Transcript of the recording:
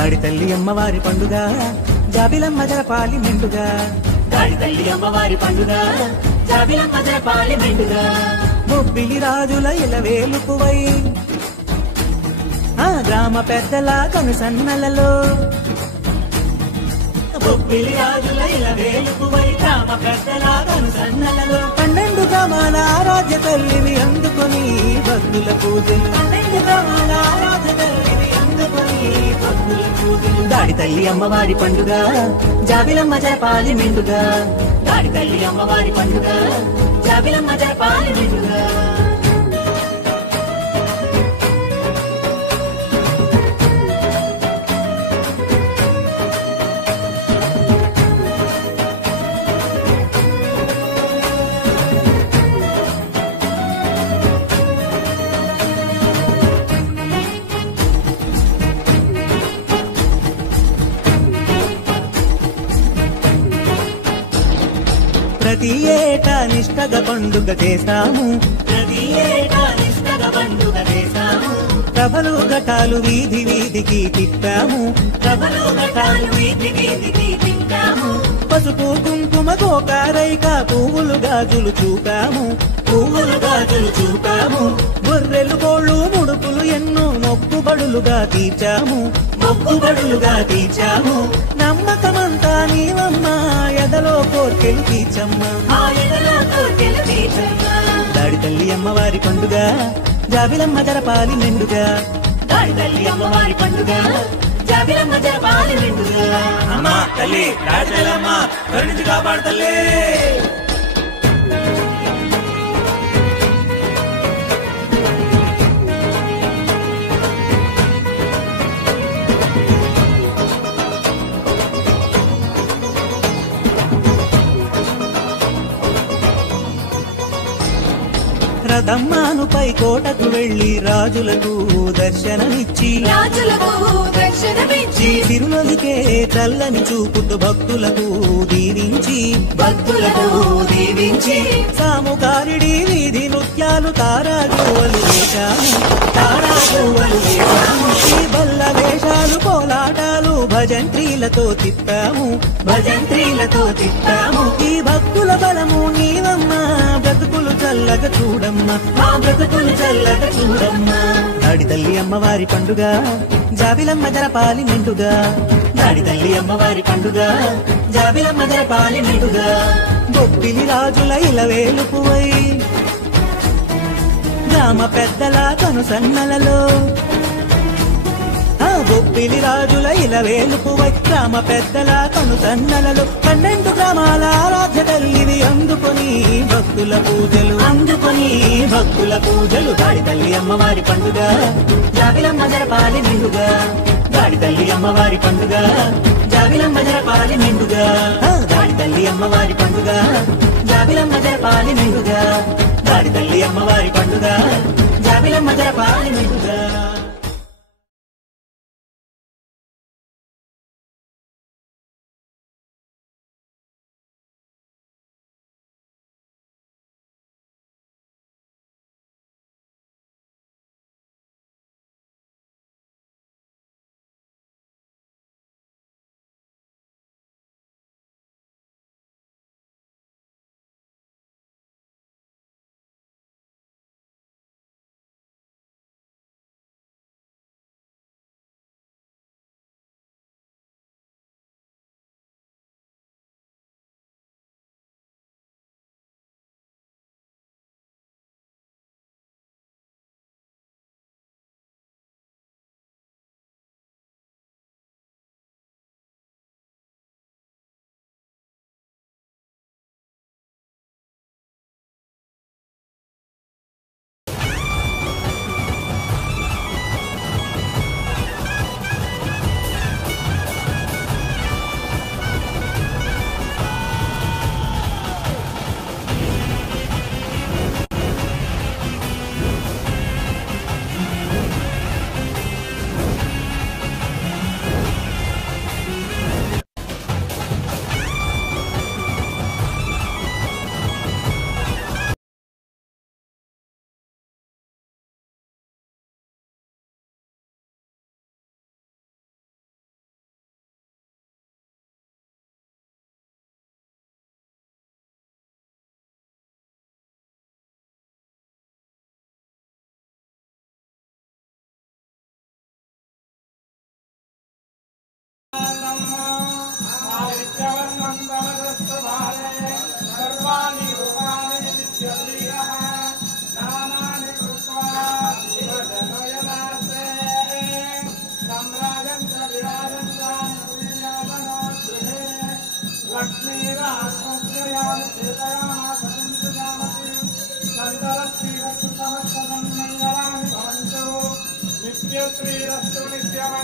దాడి తల్లి అమ్మవారి పండుగ జాబిలమ్మ జరపాలి మెండుగా. దాడి తల్లి అమ్మవారి పండుగ జాబిలమ్మ జరపాలి మెండుగా. బొబ్బిలి రాజుల ఇలవేలుపువై ఆ గ్రామ పెద్దల కనుసన్నలలో. బొబ్బిలి రాజుల ఇలవేలుపువై గ్రామ పెద్దల కనుసన్నలలో. 12 గ్రామాల ఆరాధ్య తల్లివి అందుకొని భక్తుల పూజలు. 12 గ్రామాల ఆరాధ్య తల్లివి అందుకొని భక్తుల పూజలు. దాడి తల్లి అమ్మవారి పండుగ జాబిలమ్మ జరపాలి మెండుగా. దాడి తల్లి అమ్మవారి పండుగ జాబిలమ్మ జరపాలి మెండుగా. ప్రతి ఏటా నిష్టగా పండుగ చేస్తాము. ప్రతి ఏటా నిష్టగా పండుగ చేస్తాము. ప్రభలు ఘటాలు వీధి వీధికి తిప్పాము. ప్రభలు ఘటాలు వీధి వీధికి తిప్పాము. పసుపు కుంకుమ గోకారైక పువ్వులు గాజులు చూపాము. పువ్వులు గాజులు చూపాము. గొర్రెలు కోళ్ళు ముడుపులు ఎన్నో మొక్కుబడులుగా తీర్చాము. మొక్కుబడులుగా తీర్చాము. నమ్మకమంతా నీవమ్మా ఎదలో కోర్కెలు తీర్చమ్మా. ఆ ఎదలో కోర్కెలు తీర్చమ్మా. దాడి తల్లి అమ్మవారి పండుగ జాబిలమ్మ జరపాలి మెండుగా. దాడి తల్లి అమ్మవారి పండుగ జాబిలమ్మ జరపాలి మెండుగా. అమ్మా తల్లి దాడి తల్లి అమ్మ కరుణించి కాపాడు తల్లి. రథమ్మానుపై కోటకు వెళ్లి రాజులకు దర్శనమిచ్చి రాజులకు దర్శనమిచ్చి తిరులొలికే చల్లని చూపుతూ భక్తులకు దీవించి భక్తులకు దీవించి సాముకారిడి వీధి నృత్యాలు తారాజువలు వేశాము. తారాజువలు వేశాము. ఈ బల్ల వేషాలు కోలాటాలు భజంత్రీలతో తిప్పాము. భజంత్రీలతో తిప్పాము. ఈ భక్తుల బలము నీవమ్మా బ్రతుకులు చల్లగా చూడమ్మా. మా బ్రతుకులు చల్లగా చూడమ్మా. దాడి తల్లి అమ్మవారి పండుగ జాబిలమ్మ జరపాలి మెండుగా. దాడి తల్లి అమ్మవారి పండుగ జాబిలమ్మ జరపాలి మెండుగా. బొబ్బిలి రాజుల ఇలవేలుపువై గ్రామ పెద్దల కనుసన్నలలో. ఆ బొబ్బిలి రాజుల ఇలవేలుపువై గ్రామ పెద్దల కనుసన్నలలో. 12 గ్రామాల ఆరాధ్య తల్లివి అందుకొని భక్తుల పూజలు. అందుకొని భక్తుల పూజలు. దాడి తల్లి అమ్మవారి పండుగ జాబిలమ్మ జరపాలి మెండుగా. దాడి తల్లి అమ్మవారి పండుగ జాబిలమ్మ జరపాలి మెండుగా. దాడి తల్లి అమ్మవారి పండుగ జాబిలమ్మ జరపాలి మెండుగా. దాడి తల్లి అమ్మవారి పండుగ జాబిలమ్మ జరపాలి మెండుగా. सर्वाणि रूपाणि नित्यलीलः नामानि कृत्वा शिवजनयनास्ते सम्राजम् च विराजम् च गृहे लक्ष्मीराजयाम् चेतयामासन्तु जामति सन्तरश्रीरस्तु समस्तसन्मङ्गलानि भवन्तु नित्यश्रीरस्तु नित्यम